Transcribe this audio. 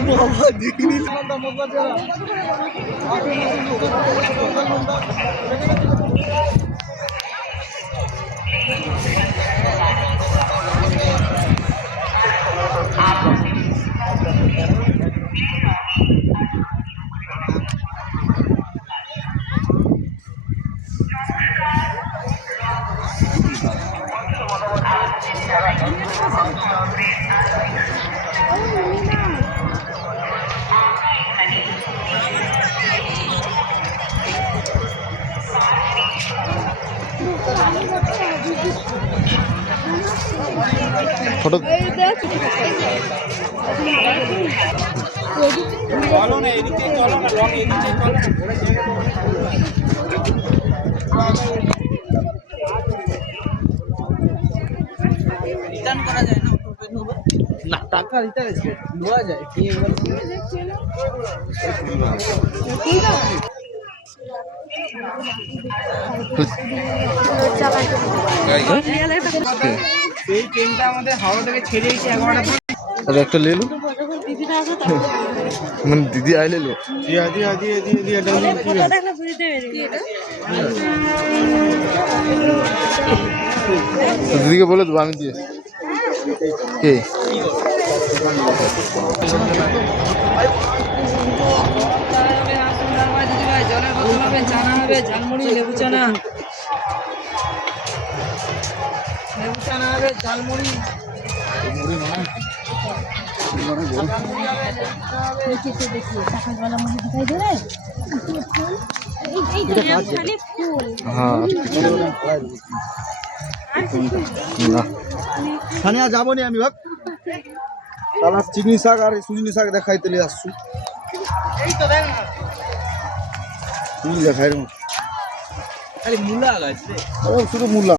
বাবা দেখিনি ফটো চলো না এদিকে চলো না লং এদিকে চলো রিটার্ন করা যায় না টাকা রিটার্ন আছে নেওয়া যায় কি সেই ট্রেনটা আমাদের হাওড়া থেকে ছেড়ে এসে 11টা अरे एक तो ले लो मैंने दीदी आए ले लो दिया दिया दिया दिया दिया दीदी के बोले तो आने दिए के झालमुड़ी लेबू चना झालमुड़ी हाँ যাব নি আমি ভাব তাহলে চিকনি শাক আর সুজনি শাক দেখাইতে নিয়ে আসছু এই তো দেখ না কি দেখাই রে খালি মূলা গাছ রে শুধু মূলা